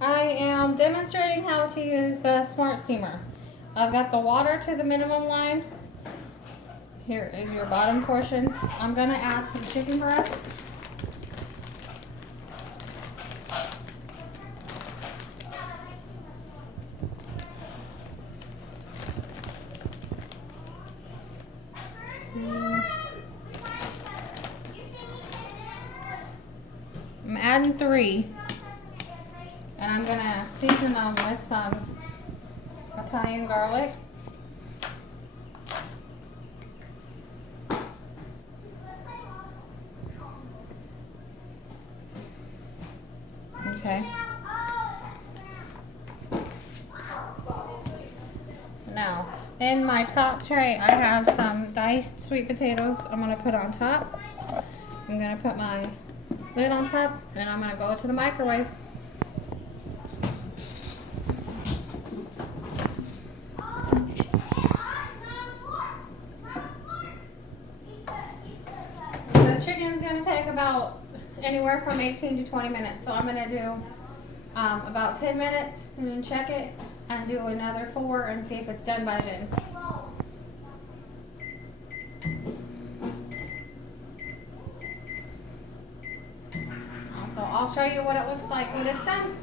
I am demonstrating how to use the smart steamer. I've got the water to the minimum line. Here is your bottom portion. I'm gonna add some chicken breast. I'm adding 3. And I'm gonna season them with some Italian garlic. Okay. Now, in my top tray, I have some diced sweet potatoes I'm gonna put on top. I'm gonna put my lid on top, and I'm gonna go to the microwave. The chicken's gonna take about anywhere from 18 to 20 minutes, so I'm gonna do about 10 minutes and then check it and do another 4 and see if it's done by then. So I'll show you what it looks like when it's done.